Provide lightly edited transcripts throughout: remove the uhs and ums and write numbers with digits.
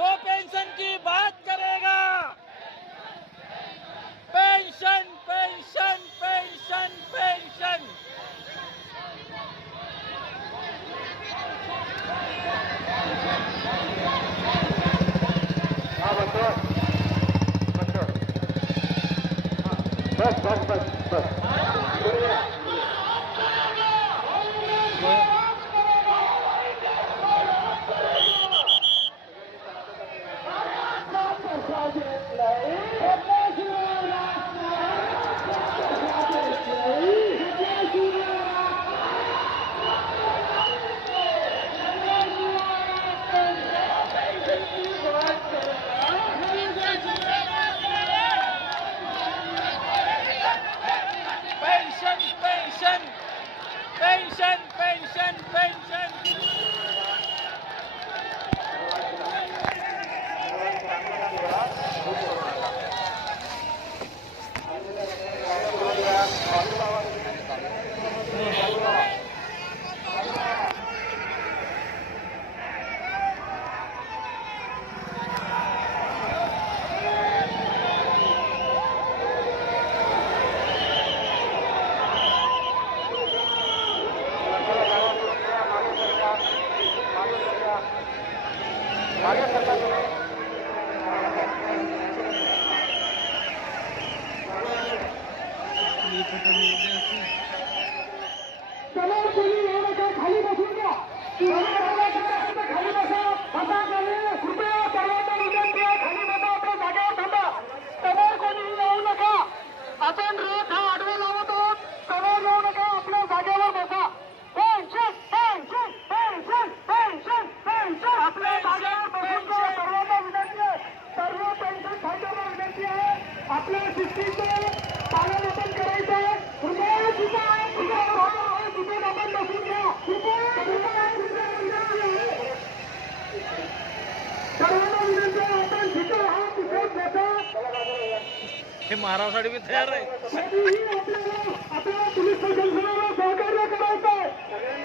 जो पेंशन की बात करेगा, पेंशन पेंशन पेंशन पेंशन। हाँ बस बस बस बस बस पेंशन पेंशन पेंशन। चला कोणी येऊ नका, खाली बसून घ्या. खाली बसा. बसा खाली. कृपया सर्वांना विनंती आहे, खाली बसा, आपल्या जागेवर थांबा. समोर कोणी येऊ नका. आपण रथ हा आडवा लावत आहोत. समोर येऊ नका, आपल्या जागेवर बसा. Pension pension pension pension pension. आपल्या जागेवर बसून घ्या. सर्वांना विनंती आहे, सर्व पेन्शन खात्याला विनंती आहे, आपल्या शिस्तीचं पालन आपण करायचं आहे. कृपया तिथं आहे, तिथं आपण बसून घ्या. सर्वांना विनंती आहे, आपण तिथं आहात तिथेच बसा. हे महाराष्ट्रासाठी बी तयार आहे. आपल्याला पोलीस प्रशासनाला सहकार्य करायचं आहे.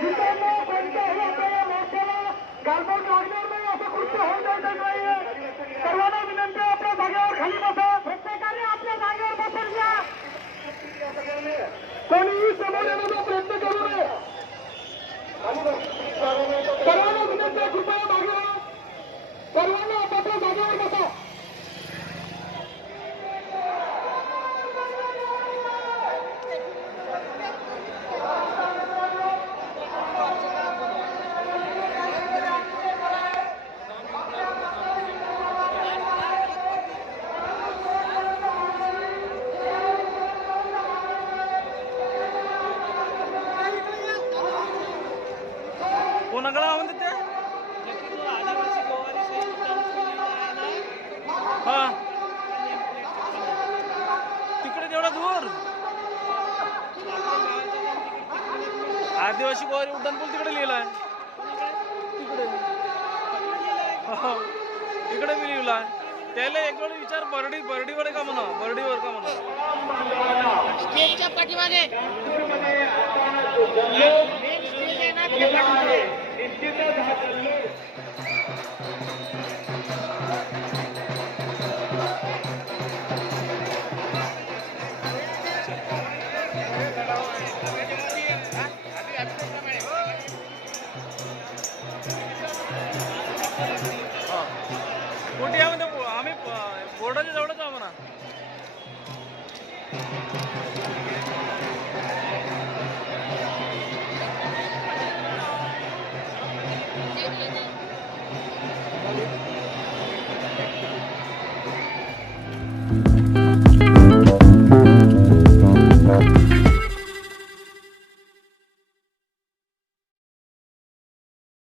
जिल्ह्यांना कोणत्याही आपल्याला मोर्चाला गालबोट लागणार नाही, असं कृत्य होऊ द्यायचं नाहीये. सर्वांना विनंती आहे, आपल्या जागेवर खाली बसा. प्रत्येकाने आपल्या जागेवर बसून घ्या. कोणीही समोर येण्याचा प्रयत्न करू नये. सर्वांना विनंती आहे, कृपया मागे व्हा. सर्वांना आपापल्या जागेवर बसा. कोणाकडे म्हणते ते? हा तिकडे तेवढा दूर आदिवासी गोवारी उड्डाणपूल तिकडे लिहिलाय. तिकडे इकडे मी लिहिलाय. त्याला एक वेळ विचार बर्डीवर का म्हणा, बर्डीवर का म्हणा. स्टेजच्या पाठीमागे कुठे आम्ही बोर्डाच्या जवळच